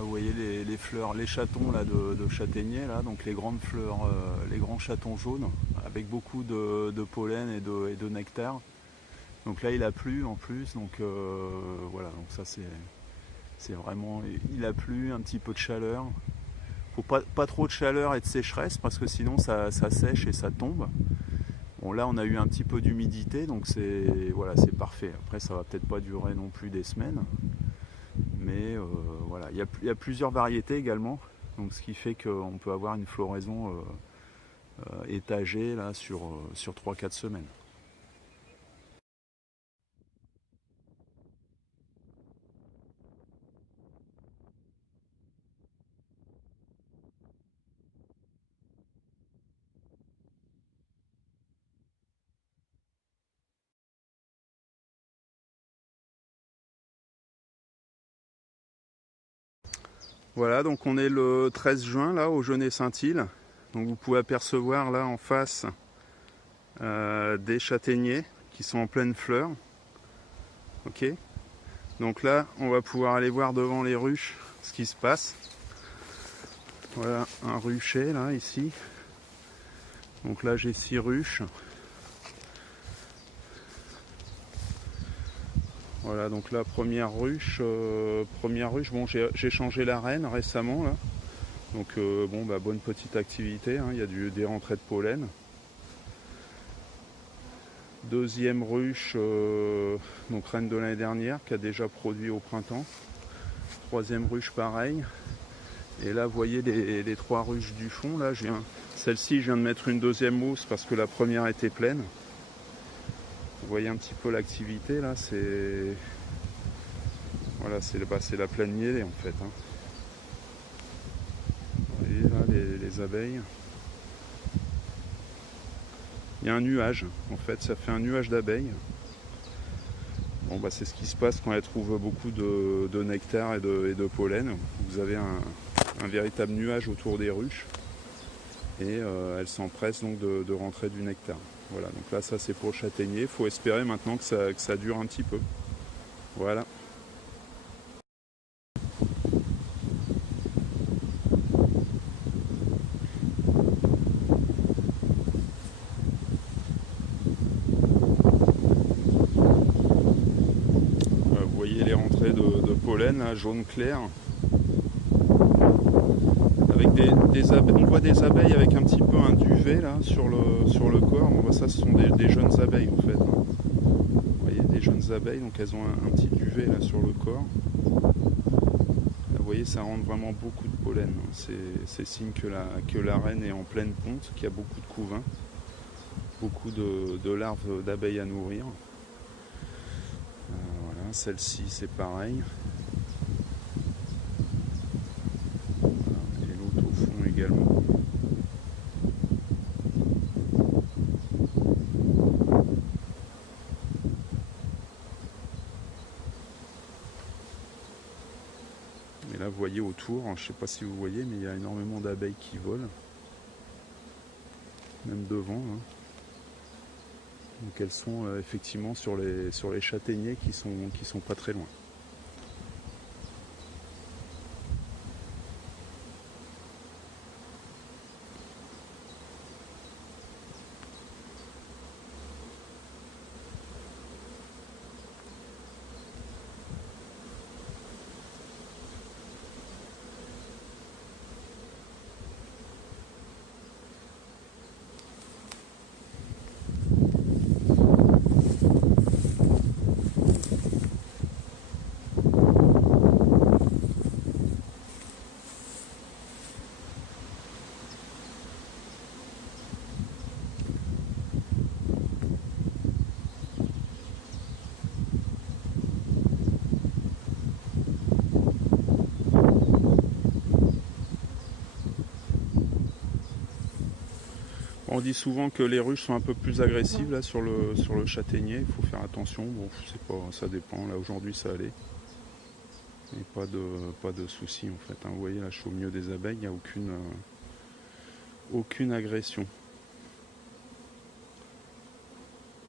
Là, vous voyez les fleurs, les chatons là, de châtaignier, là, donc les grandes fleurs, les grands chatons jaunes, avec beaucoup de pollen et de nectar. Donc là, il a plu en plus, donc voilà, donc ça c'est vraiment, il a plu, un petit peu de chaleur. Faut pas trop de chaleur et de sécheresse parce que sinon ça sèche et ça tombe. Bon, là on a eu un petit peu d'humidité, donc voilà, c'est parfait. Après, ça va peut-être pas durer non plus des semaines, mais voilà, il y a plusieurs variétés également, donc ce qui fait qu'on peut avoir une floraison étagée là sur 3-4 semaines. Voilà, donc on est le 13 juin là au Genêt-Saint-Île. Donc vous pouvez apercevoir là en face des châtaigniers qui sont en pleine fleur. Ok. Donc là, on va pouvoir aller voir devant les ruches ce qui se passe. Voilà un rucher là ici. Donc là j'ai 6 ruches. Voilà, donc là première ruche, bon j'ai changé la reine récemment là. Donc bon bah bonne petite activité, hein. Il y a des rentrées de pollen. Deuxième ruche, donc reine de l'année dernière, qui a déjà produit au printemps. Troisième ruche pareil. Et là vous voyez les 3 ruches du fond là, celle-ci je viens de mettre une deuxième mousse parce que la première était pleine. Vous voyez un petit peu l'activité là, voilà, c'est la pleine mielée en fait, hein. Vous voyez là les abeilles. Il y a un nuage, en fait, ça fait un nuage d'abeilles. Bon bah c'est ce qui se passe quand elles trouvent beaucoup de nectar et de pollen. Vous avez un véritable nuage autour des ruches et elles s'empressent donc de rentrer du nectar. Voilà, donc là ça c'est pour le châtaignier. Il faut espérer maintenant que ça dure un petit peu. Voilà. Vous voyez les rentrées de pollen, là, jaune clair. Avec des abeilles, on voit des abeilles avec un petit peu un duvet là sur le corps. Bon, bah, ça ce sont des jeunes abeilles en fait, hein. Vous voyez des jeunes abeilles, donc elles ont un petit duvet là sur le corps. Là, vous voyez, ça rentre vraiment beaucoup de pollen. C'est signe que la reine est en pleine ponte, qu'il y a beaucoup de couvains, beaucoup de larves d'abeilles à nourrir. Voilà, celle-ci c'est pareil. Et l'autre au fond également. Et là vous voyez autour, je ne sais pas si vous voyez, mais il y a énormément d'abeilles qui volent. Même devant, hein. Donc elles sont effectivement sur les châtaigniers qui sont pas très loin. On dit souvent que les ruches sont un peu plus agressives là sur le châtaignier, il faut faire attention. Bon, c'est pas, ça dépend. Là aujourd'hui ça allait. Et pas de soucis en fait, hein. Vous voyez là je suis au milieu des abeilles, il n'y a aucune agression.